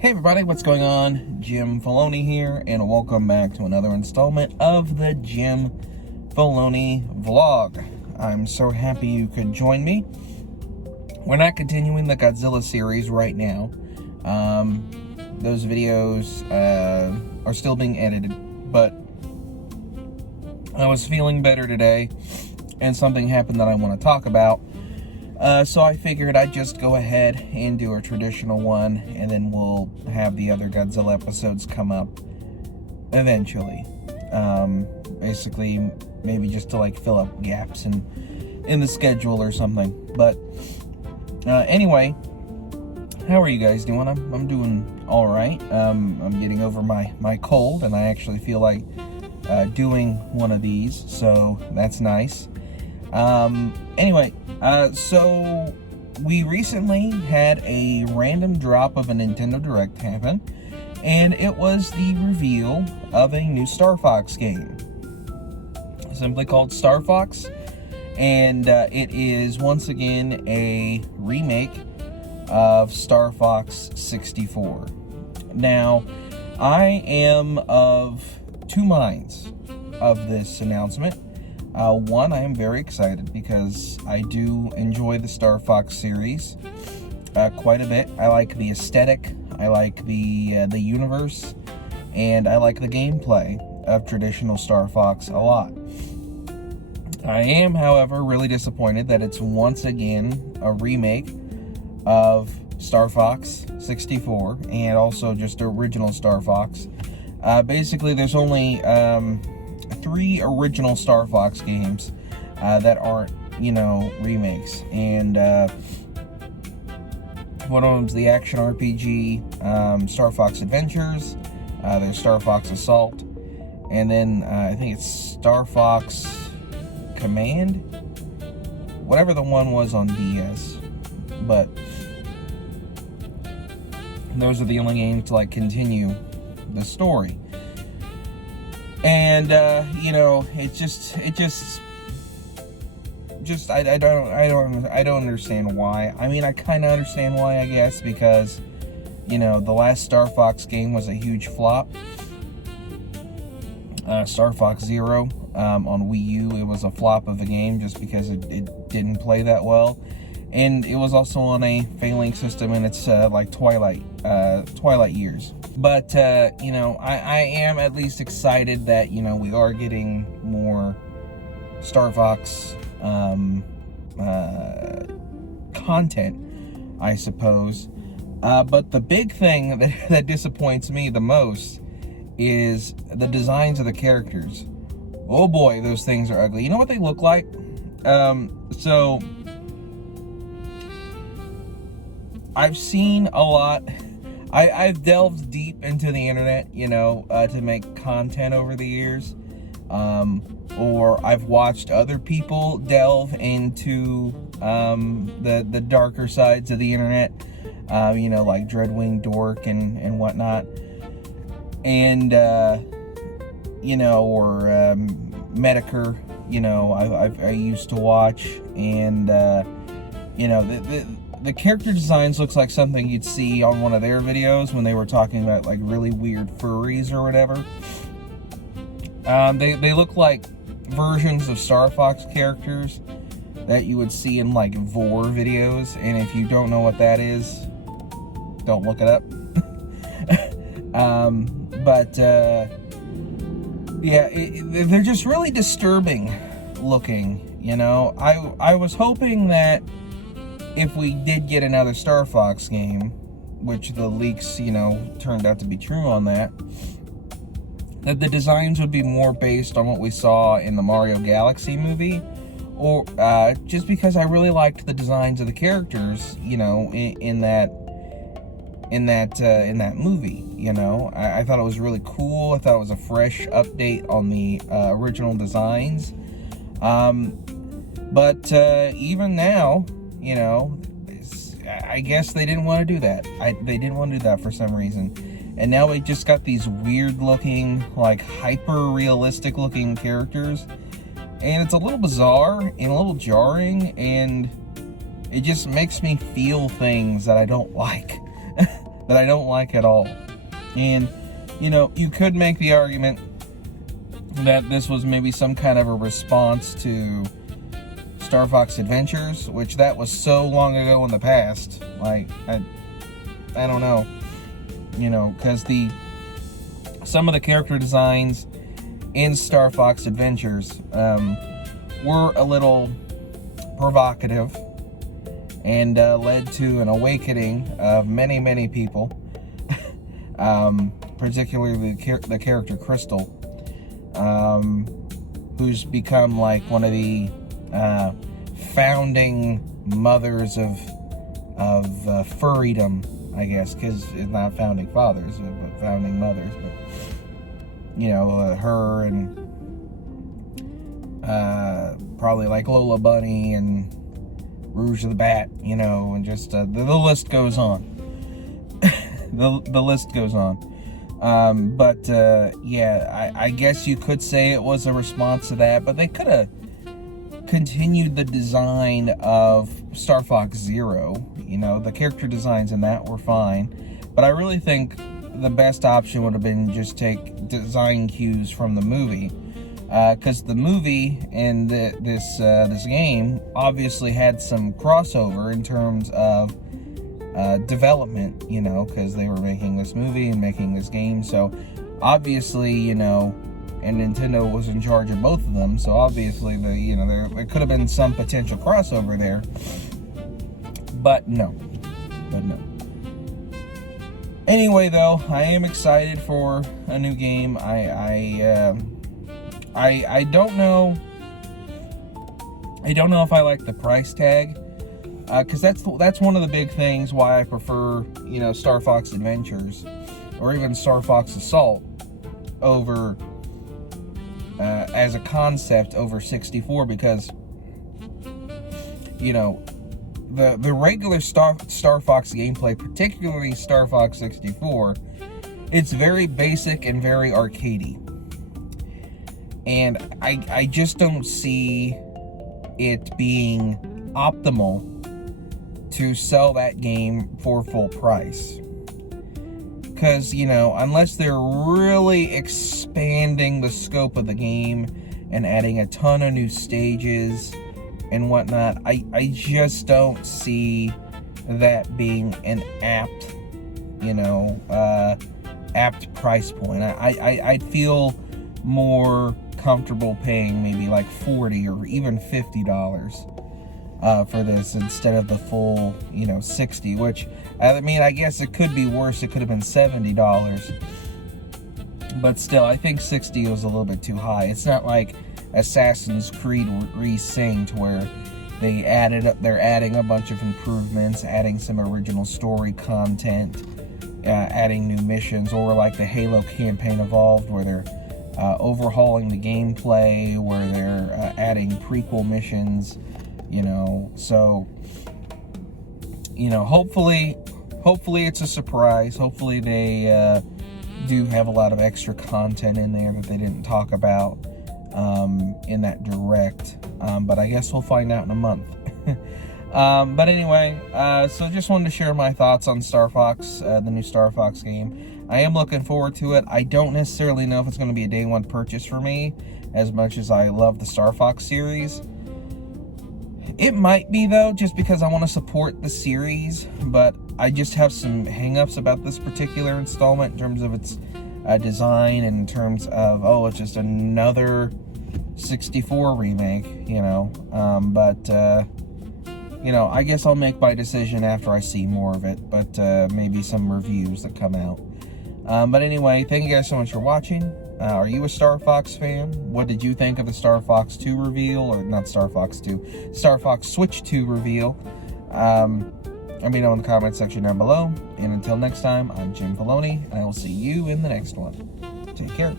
Hey everybody, what's going on? Jim Filoni here, and welcome back to another installment of the Jim Filoni vlog. I'm so happy you could join me. We're not continuing the Godzilla series right now. Those videos are still being edited, but I was feeling better today, and something happened that I want to talk about. So I figured I'd just go ahead and do a traditional one, and then we'll have the other Godzilla episodes come up eventually. Basically, maybe just to like fill up gaps in the schedule or something. But anyway, how are you guys doing? I'm doing all right. I'm getting over my cold, and I actually feel like doing one of these, so that's nice. Anyway, so we recently had a random drop of a Nintendo Direct happen, and it was the reveal of a new Star Fox game, simply called Star Fox, and it is once again a remake of Star Fox 64. Now, I am of two minds of this announcement. One, I am very excited because I do enjoy the Star Fox series quite a bit. I like the aesthetic, I like the universe, and I like the gameplay of traditional Star Fox a lot. I am, however, really disappointed that it's once again a remake of Star Fox 64 and also just original Star Fox. Basically, there's only 3 original Star Fox games that aren't, remakes. And one of them's the action RPG Star Fox Adventures. There's Star Fox Assault. And then I think it's Star Fox Command? Whatever the one was on DS. But those are the only games to like continue the story. And I don't understand why. I mean, I kind of understand why, I guess, because the last Star Fox game was a huge flop. Star Fox Zero on Wii U, it was a flop of a game just because it didn't play that well, and it was also on a failing system in its Twilight years. But, I am at least excited that, we are getting more Star Fox content, I suppose. But the big thing that disappoints me the most is the designs of the characters. Oh boy, those things are ugly. You know what they look like? So I've seen a lot. I've delved deep into the internet, to make content over the years. Or I've watched other people delve into the darker sides of the internet, like Dreadwing Dork and whatnot. And, or Medicare, I used to watch. And, the character designs looks like something you'd see on one of their videos when they were talking about like really weird furries or whatever. They look like versions of Star Fox characters that you would see in like Vor videos, and if you don't know what that is, don't look it up. They're just really disturbing looking, I was hoping that if we did get another Star Fox game, which the leaks, turned out to be true on that the designs would be more based on what we saw in the Mario Galaxy movie, or just because I really liked the designs of the characters, in that movie. I thought it was really cool. I thought it was a fresh update on the original designs. But even now, I guess they didn't want to do that. They didn't want to do that for some reason. And now we just got these weird looking, like hyper realistic looking characters. And it's a little bizarre and a little jarring, and it just makes me feel things that I don't like. that I don't like at all. And, you could make the argument that this was maybe some kind of a response to Star Fox Adventures, which that was so long ago in the past. Like, I don't know, because some of the character designs in Star Fox Adventures were a little provocative and led to an awakening of many, many people, particularly the character Crystal, who's become like one of the founding mothers of furrydom, I guess, because it's not founding fathers, but founding mothers. But her and probably like Lola Bunny and Rouge of the Bat, and just the list goes on. the list goes on. I guess you could say it was a response to that, but they could have continued the design of Star Fox Zero. The character designs in that were fine, but I really think the best option would have been just take design cues from the movie, because the movie and this game obviously had some crossover in terms of development, because they were making this movie and making this game. So obviously, and Nintendo was in charge of both of them. So obviously, there could have been some potential crossover there. But no. Anyway, though, I am excited for a new game. I don't know. I don't know if I like the price tag, because that's one of the big things why I prefer, Star Fox Adventures or even Star Fox Assault over as a concept over 64, because the regular Star Fox gameplay, particularly Star Fox 64, it's very basic and very arcadey. And I just don't see it being optimal to sell that game for full price. Because, unless they're really expanding the scope of the game and adding a ton of new stages and whatnot, I just don't see that being an apt price point. I'd feel more comfortable paying maybe like $40 or even $50 for this instead of the full, $60, which, I guess it could be worse. It could have been $70. But still, I think $60 was a little bit too high. It's not like Assassin's Creed Resynced, where they're adding a bunch of improvements, adding some original story content, adding new missions, or like the Halo campaign Evolved, where they're overhauling the gameplay, where they're adding prequel missions, so, hopefully it's a surprise. Hopefully they do have a lot of extra content in there that they didn't talk about in that direct, but I guess we'll find out in a month. But anyway, so just wanted to share my thoughts on Star Fox, the new Star Fox game. I am looking forward to it. I don't necessarily know if it's going to be a day one purchase for me, as much as I love the Star Fox series. It might be, though, just because I want to support the series, but I just have some hang-ups about this particular installment in terms of its design, and in terms of, it's just another 64 remake, I guess I'll make my decision after I see more of it, but maybe some reviews that come out. But anyway, thank you guys so much for watching. Are you a Star Fox fan? What did you think of the Star Fox 2 reveal? Or not Star Fox 2, Star Fox Switch 2 reveal? Let me know in the comment section down below. And until next time, I'm Jim Filoni, and I will see you in the next one. Take care.